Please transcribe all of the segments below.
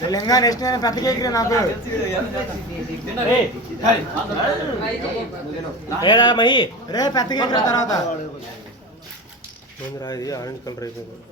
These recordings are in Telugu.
తెలంగాణ నెక్స్ట్ పెద్ద కేక్ నాకు రే పెద్ద కేక్ తర్వాత ఆరెంజ్ కలర్ అయిపోయింది.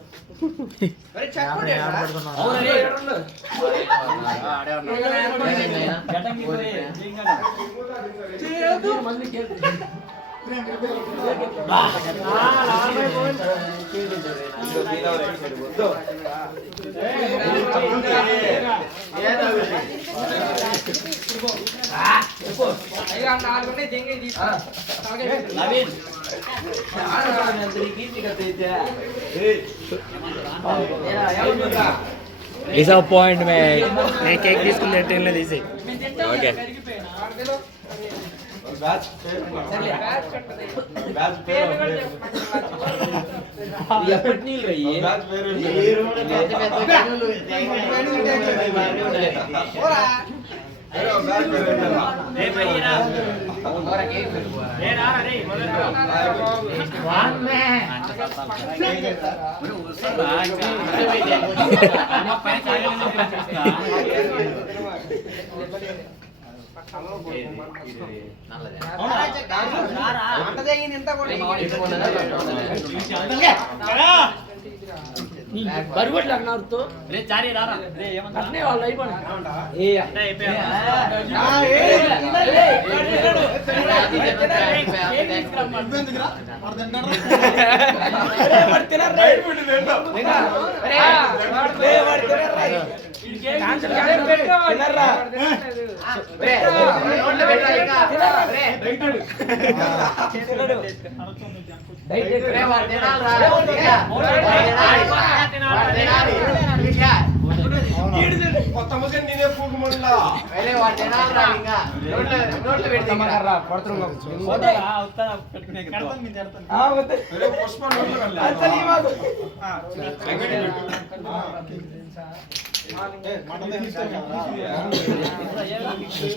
डिसअपॉइंटमेंट मैं केक తీసుకు లేట్ అయినా తీసి ఓకే బ్యాచ్ పేరు ఎప్పటి నీళ్ళు రయ్యి బ్యాచ్ పేరు अरे बैग पे ए भैया और केक ए रा रे वन में मैं उससे बात हम पैसा बरगट लगना तो रे चारी रारा रे कटने वाला ही बन ए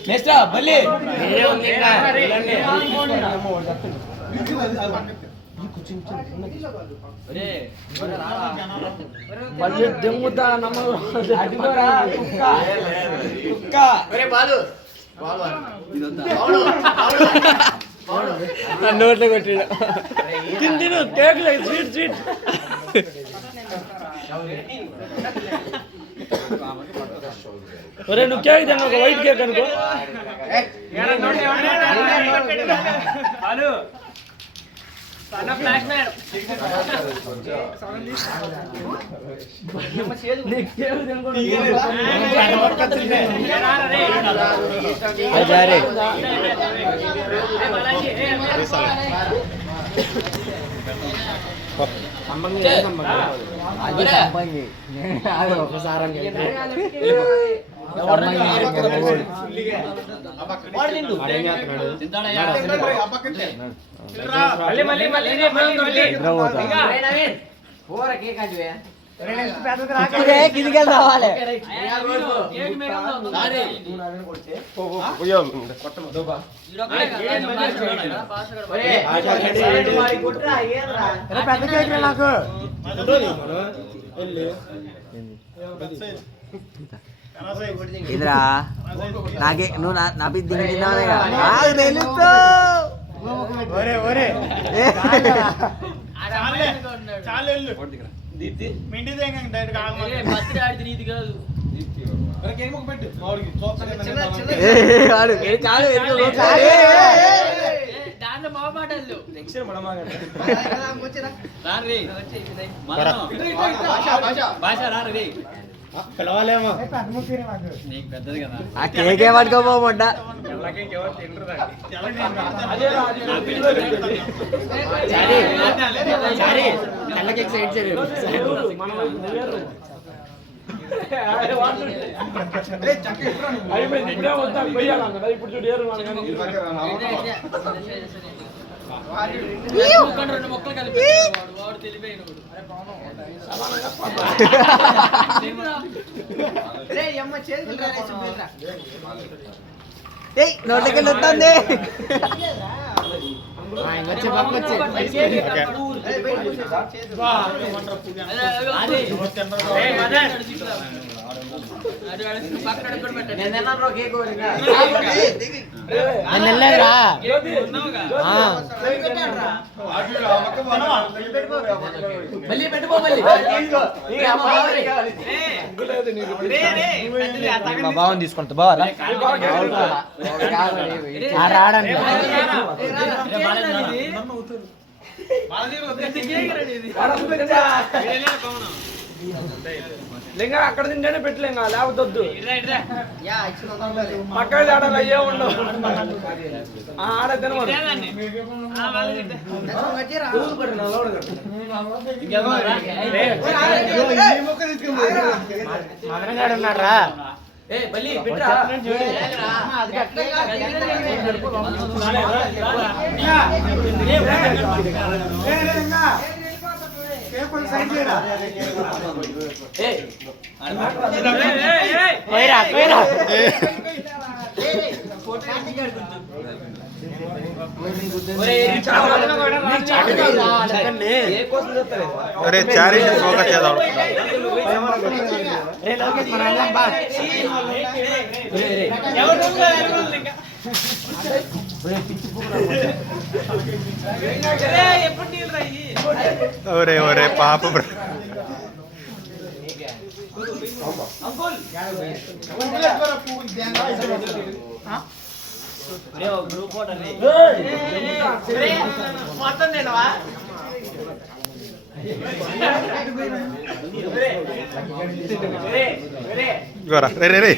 నెక్స్ట్ బల్లి బల్లి దెంగుతా నమ్మరా కుక్క ఒరే బాలు నోట్లో కొట్టాడు తిండి కేక్ స్వీట్ స్వీట్ ఒరే నువ్వు కేక్ తిన్నా ఒక వైట్ కేక్ అనుకో నాకు ఇదిరా నాకే నువ్వు నా బిడ్డ తిన్నావుగా తెలుసు పిలవాలేమో ఆ కేకే పట్టుకోపోమంట ఇప్పుడు చూడారు మొక్కలు కలిపి వాడు తెలిపోయిన నోట్లకి వస్తుంది మళ్ళీ పెట్టుకో మళ్ళీ బాగుంది తీసుకుంటా బాగా రాడండి లింగా అక్కడ తింటేనే పెట్టలేంగా లేకపోతే వద్దు పక్కన ఆడాలి అయ్యే ఉండవు ఆడ తినమడు మదనగాడు ఉన్నారా अरे चार ही फोकस చేద్దాం ఒరే ఒరే పాప మొత్తం తినవా గోరా రే రే రే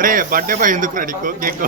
రే బర్త్డే పై ఎందుకు రెడీ కేక్